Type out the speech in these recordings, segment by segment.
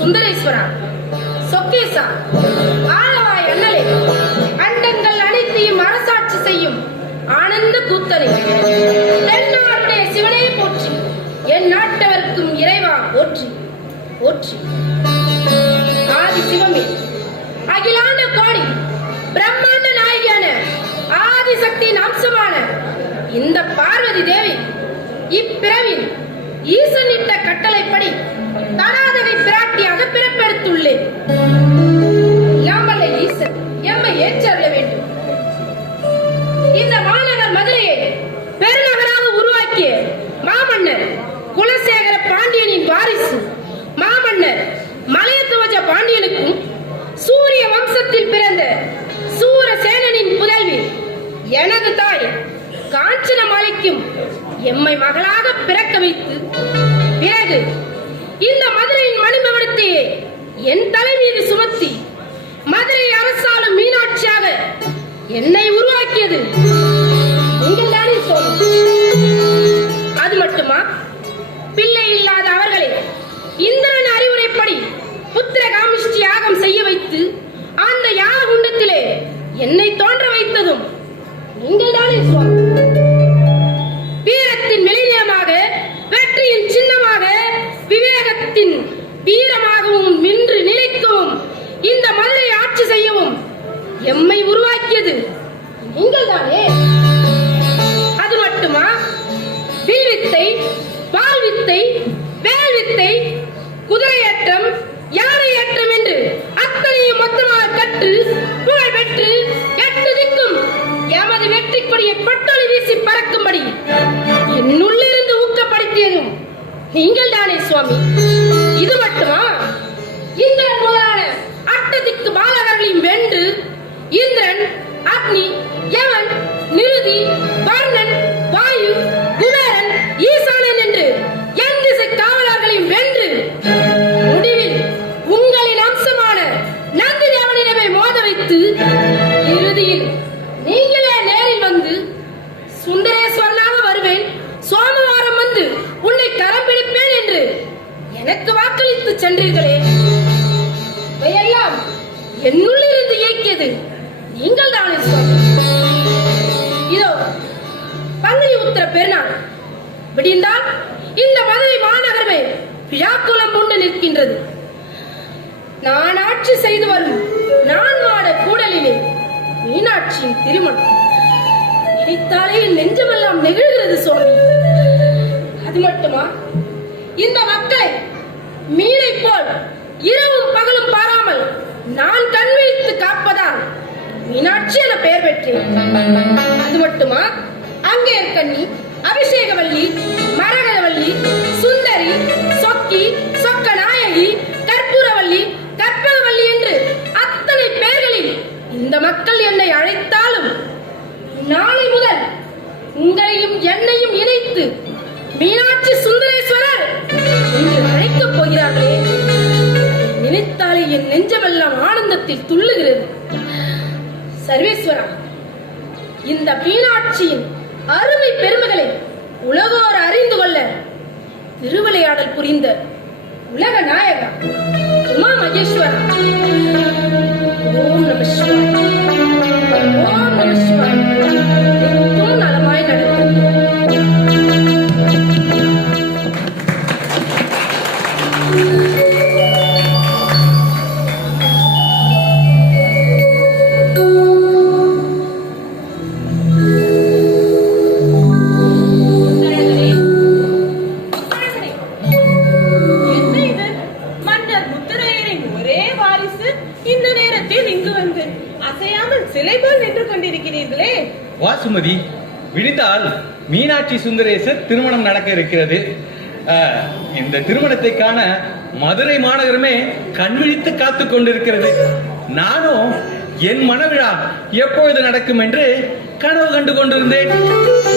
சுந்தரேஸ்வரா? சொக்கேசா? ஆளவாய் அண்ணலே அண்டங்கள் அனைத்தையும் அரசாட்சி செய்யும் ஆனந்த கூத்தனை. தென்னாருடைய சிவனே போற்றி என் நாட்டவர்க்கும் இறைவா போற்றி போற்றி. ஆதி சிவமே அகிலாண்ட கோடி பிரம்மாண்ட நாயகியான ஆதிசக்தியின் அம்சமான இந்த பார்வதி தேவி இப்பிறவில் ஈசனிட்ட கட்டளைப்படி கட்டளைப்படி பிராட்டி பிராட்டியாக பிறப்பெடுத்துள்ளேன் யாமல்ல ஈசன் எம்மை ஏற்றருள வேண்டும் இந்த மாநகர் மதுரையை பெருநகராக உருவாக்கிய மாமன்னர் குலசேகர பாண்டியனின் வாரிசு மாமன்னர் மலையத்துவஜ பாண்டியனுக்கும் சூரிய வம்சத்தில் பிறந்த சூரசேனனின் புதல்வி எனது தாய் காஞ்சன மாலைக்கும் எம்மை மகளாக பிறக்க வைத்து பிறகு இந்த மதுரையின் மணிமவனத்தையே என் தலை மீது சுமத்தி மதுரை அரசாலும் மீனாட்சியாக என்னை உருவாக்கியது நீங்கள் தானே அது மட்டுமா? பிள்ளை இல்லாத அவர்களை இந்திரன் அறிவுரைப்படி புத்திர காமிஷ்டி யாகம் செய்ய வைத்து அந்த யாக குண்டத்திலே என்னை தோன்ற வைத்ததும் நீங்கள் தானே சுவாமி எம்மை உருவாக்கியது. நீங்கள் தானே அது மட்டுமா? வில்வித்தை வாழ்வித்தை வேல்வித்தை குதிரையேற்றம் யானையேற்றம் என்று அத்தனையும் மொத்தமாக கற்று புகழ் பெற்று எட்டு திக்கும் எமது வெற்றி கொடியை பட்டொலி வீசி பறக்கும்படி என்னுள்ளிருந்து ஊக்கப்படுத்தியதும் நீங்கள் தானே சுவாமி? இது மட்டுமா? இந்திரன் முதலான அட்டதிக்கு பாலகர்களையும் வென்று 你 நீங்கள் தான் இதோ பங்குனி உத்திர பெருநாள். விடிந்தால் இந்த மதுரை மாநகரமே விழாக்குளம் கொண்டு நிற்கின்றது. நான் ஆட்சி செய்து வரும் நான் மாட கூடலிலே மீனாட்சியின் திருமணம். நினைத்தாலே என் நெஞ்சமெல்லாம் நெகிழ்கிறது சுவாமி. அது மட்டுமா? இந்த மக்களை மீனை போல் இரவும் பகலும் பாராமல் நான் கண் வைத்து மீனாட்சி என பெயர் பெற்றேன். அது மட்டுமா? அங்கே கண்ணி அபிஷேகவல்லி மரகதவல்லி சுந்தரி சொக்கி சொக்க நாயகி கற்பூரவல்லி கற்பகவல்லி என்று அத்தனை பெயர்களில் இந்த மக்கள் என்னை அழைத்தாலும் நாளை முதல் உங்களையும் என்னையும் இணைத்து மீனாட்சி சுந்தரேஸ்வரர் என்று அழைக்கப் போகிறார்களே. நினைத்தாலே என் நெஞ்சமெல்லாம் ஆனந்தத்தில் துள்ளுகிறது. சர்வேஸ்வரா இந்த மீனாட்சியின் அருமை பெருமைகளை உலகோர் அறிந்து கொள்ள திருவிளையாடல் புரிந்த உலக நாயகா உமா மகேஸ்வரா ஓம் நம சிவாய. ஓம் நம நலமாய் நடக்கும். நேரத்தில் இங்கு வந்து அசையாமல் சிலை போல் நின்று கொண்டிருக்கிறீர்களே. வாசுமதி விடிந்தால் மீனாட்சி சுந்தரேசர் திருமணம் நடக்க இருக்கிறது. இந்த திருமணத்தை காண மதுரை மாநகரமே கண்விழித்து காத்து கொண்டிருக்கிறது. நானும் என் மனவிழா எப்பொழுது நடக்கும் என்று கனவு கண்டு கொண்டிருந்தேன்.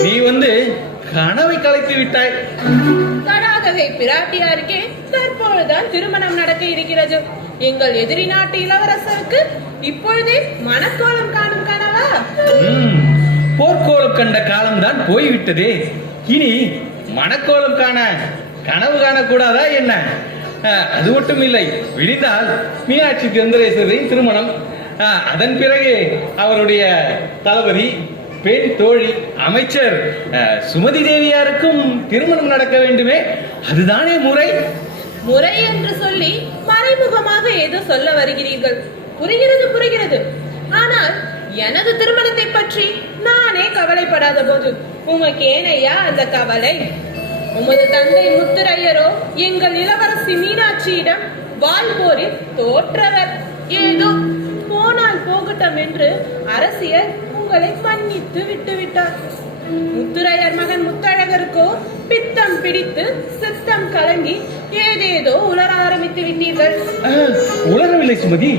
நீ வந்து கனவை கலைத்து விட்டாய். தடாதகை பிராட்டியாருக்கே தற்பொழுதுதான் திருமணம் நடக்க இருக்கிறது. எங்கள் எதிரி நாட்டு இளவரசருக்கு இப்பொழுதே மனக்கோலம் காணும் கனவா? போர்க்கோலம் கண்ட காலம்தான் போய்விட்டதே. இனி மனக்கோலம் காண கனவு காணக்கூடாதா என்ன? அது மட்டும் இல்லை விடிந்தால் மீனாட்சி சுந்தரேஸ்வரின் திருமணம். அதன் பிறகு அவருடைய தளபதி பெண் தோழி அமைச்சர் அஹ், சுமதி தேவியாருக்கும் திருமணம் நடக்க வேண்டுமே? அதுதானே முறை? முறை என்று சொல்லி மறைமுகமாக ஏதோ சொல்ல வருகிறீர்கள். புரிகிறது புரிகிறது. ஆனால் எனது திருமணத்தை பற்றி நானே கவலைப்படாத போது உமக்கு ஏனையா அந்த கவலை? உமது தந்தை முத்துரையரோ எங்கள் இளவரசி மீனாட்சியிடம் வாழ்வோரில் தோற்றவர். ஏதோ போனால் போகட்டும் என்று அரசியல் உங்களை மன்னித்து விட்டு விட்டார் முத்துரையர் மகன் முத்தழகருக்கோ பித்தம் பிடித்து சித்தம் கலங்கி ஏதேதோ உலர ஆரம்பித்து விட்டீர்கள். அஹ், உலகவில்லை சுமதி.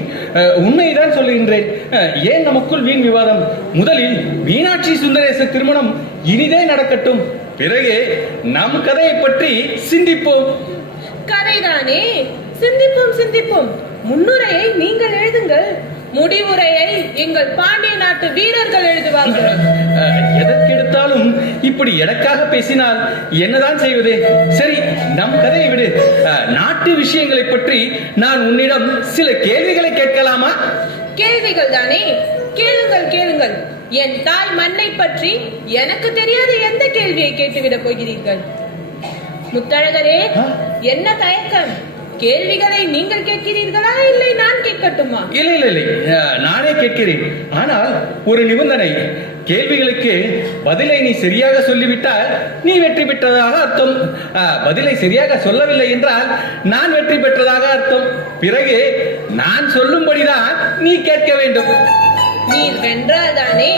உண்மைதான் சொல்லுகின்றேன். அஹ், ஏன் நமக்குள் வீண் விவாதம்? முதலில் மீனாட்சி சுந்தரேச திருமணம் இனிதே நடக்கட்டும். பிறகு நம் கதையை பற்றி சிந்திப்போம். கதைதானே? சிந்திப்போம் சிந்திப்போம். முன்னுரையை நீங்கள் எழுதுங்கள். முடிவுரையை எங்கள் பாண்டிய நாட்டு வீரர்கள் எழுதுவார்கள். எதற்கெடுத்தாலும் இப்படி எனக்காக பேசினால் என்னதான் செய்வது? சரி நம் கதையை விடு. நாட்டு விஷயங்களை பற்றி நான் உன்னிடம் சில கேள்விகளை கேட்கலாமா? கேள்விகள் தானே? கேளுங்கள் கேளுங்கள். என் தாய் மண்ணை பற்றி எனக்கு தெரியாத எந்த கேள்வியை கேட்டுவிடப் போகிறீர்கள்? முத்தழகரே? என்ன தயக்கம்? கேள்விகளை நீங்கள் கேட்கிறீர்களா இல்லை நான் கேட்கட்டுமா? இல்லை இல்லை இல்லை. நானே கேட்கிறேன். ஆனால் ஒரு நிபந்தனை. கேள்விகளுக்கு பதிலை நீ சரியாக சொல்லிவிட்டால் நீ வெற்றி பெற்றதாக அர்த்தம். பதிலை சரியாக சொல்லவில்லை என்றால் நான் வெற்றி பெற்றதாக அர்த்தம். பிறகு நான் சொல்லும்படிதான் நீ கேட்க வேண்டும். நீர் வென்றால்தானே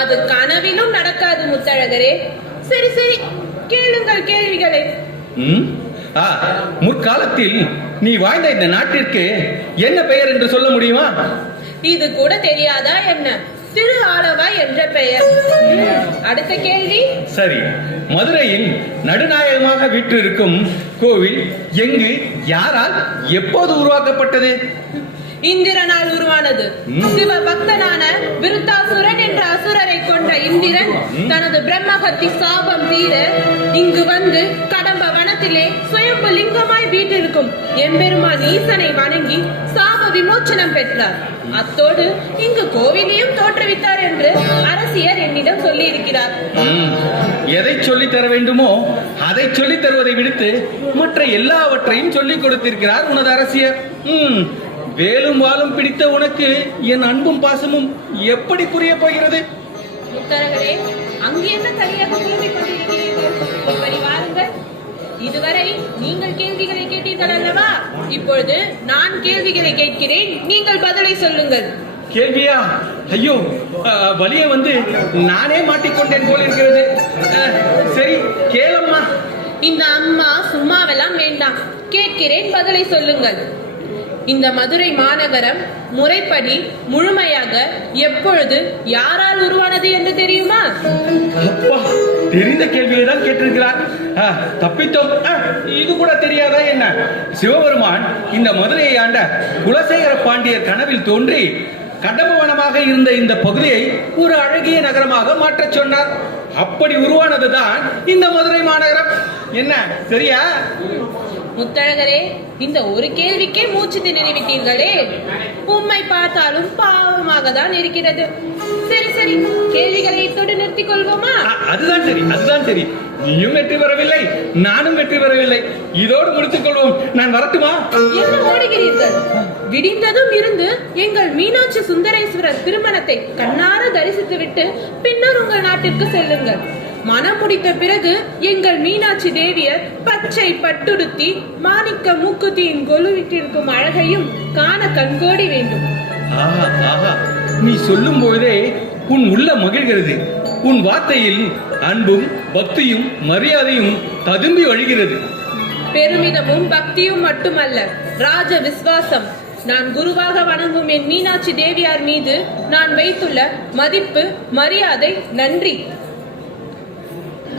அது கனவிலும் நடக்காது முத்தழகரே. சரி சரி. கேளுங்கள் கேள்விகளை. ம்? முற்காலத்தில் நீ வாழ்ந்த இந்த நாட்டிற்கு என்ன பெயர் என்று சொல்ல முடியுமா? இது கூட தெரியாதா என்ன? திரு ஆலவாய் என்ற பெயர். அடுத்த கேள்வி? சரி மதுரையில் நடுநாயகமாக வீற்றிருக்கும் கோவில் எங்கு யாரால் எப்போது உருவாக்கப்பட்டது? இந்திரனால் உருவானது. சிவ பக்தனான விருத்தாசுரன் என்ற அசுரரை கொண்ட இந்திரன். தனது பிரம்மஹத்தி சாபம் தீர இங்கு வந்து கடம்ப வனத்திலே சுயம்பு லிங்கமாய் வீட்டிருக்கும் எம்பெருமான் ஈசனை வணங்கி சாப விமோச்சனம் பெற்றார் அத்தோடு இங்கு கோவிலையும் தோற்றுவித்தார் என்று அரசியர் என்னிடம் சொல்லி இருக்கிறார். எதை சொல்லித் தர வேண்டுமோ அதை சொல்லித் தருவதை விடுத்து மற்ற எல்லாவற்றையும் சொல்லிக் கொடுத்திருக்கிறார் உனது அரசியர். வேலும் வாளும் பிடித்த உனக்கு என் அன்பும் பாசமும் எப்படி புரிய போகிறது முத்தரகரே அங்கு என்ன தனியாக இதுவரை நீங்கள் கேள்விகளை கேட்டீர்கள் அல்லவா? இப்பொழுது நான் கேள்விகளை கேட்கிறேன். நீங்கள் பதிலை சொல்லுங்கள். கேள்வியா? ஐயோ வலிய வந்து நானே மாட்டிக்கொண்டேன் போல் இருக்கிறது. சரி கேளம்மா. இந்த அம்மா சும்மாவெல்லாம் வேண்டாம். கேட்கிறேன் பதிலை சொல்லுங்கள். இந்த மதுரை மாநகரம் முறைப்படி முழுமையாக எப்பொழுது யாரால் உருவானது என்று தெரியுமா? அப்பா தெரிந்த கேள்வியை தான் கேட்டிருக்கிறார். தப்பித்தோம். இது கூட தெரியாதா என்ன? சிவபெருமான் இந்த மதுரையை ஆண்ட குலசேகர பாண்டியர் கனவில் தோன்றி கடம்பவனமாக இருந்த இந்த பகுதியை ஒரு அழகிய நகரமாக மாற்றச் சொன்னார். அப்படி உருவானதுதான் இந்த மதுரை மாநகரம். என்ன சரியா? முத்தழகரே இந்த ஒரு கேள்விக்கே மூச்சு திணறிவிட்டீர்களே உம்மை பார்த்தாலும் பாவமாக தான் இருக்கிறது. சரி சரி கேள்விகளை இத்தோடு நிறுத்திக் கொள்வோமா? அதுதான் சரி அதுதான் சரி. நீயும் வெற்றி பெறவில்லை நானும் வெற்றி பெறவில்லை. இதோடு முடித்துக் கொள்வோம். நான் வரட்டுமா? என்ன ஓடுகிறீர்கள்? விடிந்ததும் இருந்து எங்கள் மீனாட்சி சுந்தரேஸ்வரர் திருமணத்தை கண்ணார தரிசித்து விட்டு பின்னர் உங்கள் நாட்டிற்கு செல்லுங்கள். மனம் முடித்த பிறகு எங்கள் மீனாட்சி தேவியர் பச்சை பட்டுடுத்தி மாணிக்க மூக்குத்தியின் கொலுவிட்டிருக்கும் அழகையும் காண கண்கோடி வேண்டும். ஆஹா ஆஹா. நீ சொல்லும் பொழுதே உன் உள்ள மகிழ்கிறது. உன் வார்த்தையில் அன்பும் பக்தியும் மரியாதையும் ததும்பி வழிகிறது. பெருமிதமும் பக்தியும் மட்டுமல்ல ராஜ விசுவாசம் நான் குருவாக வணங்கும் என் மீனாட்சி தேவியார் மீது நான் வைத்துள்ள மதிப்பு மரியாதை நன்றி.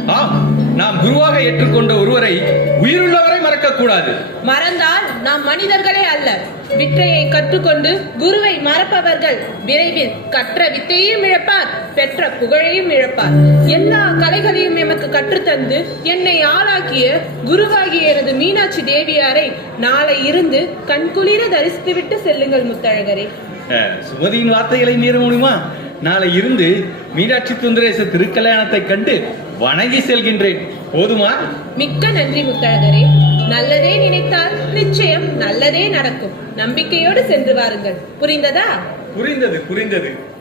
ஆம் நாம் குருவாக ஏற்றுக்கொண்ட ஒருவரை உயிருள்ளவரை மறக்க கூடாது மறந்தால் நாம் மனிதர்களே அல்ல. வித்தையை கற்றுக்கொண்டு குருவை மறப்பவர்கள் விரைவில் கற்ற வித்தையையும் இழப்பார் பெற்ற புகழையும் இழப்பார். எல்லா கலைகளையும் எமக்கு கற்றுத்தந்து என்னை ஆளாக்கிய குருவாகிய எனது மீனாட்சி தேவியாரை நாளை இருந்து கண்குளிர தரிசித்துவிட்டு செல்லுங்கள் முத்தழகரே. சுமதியின் வார்த்தைகளை மீற முடியுமா? நாளை இருந்து மீனாட்சி சுந்தரேச திருக்கல்யாணத்தை கண்டு வணங்கி செல்கின்றேன். போதுமா? மிக்க நன்றி முத்தழகரே நல்லதே நினைத்தால் நிச்சயம் நல்லதே நடக்கும். நம்பிக்கையோடு சென்று வாருங்கள். புரிந்ததா? புரிந்தது புரிந்தது.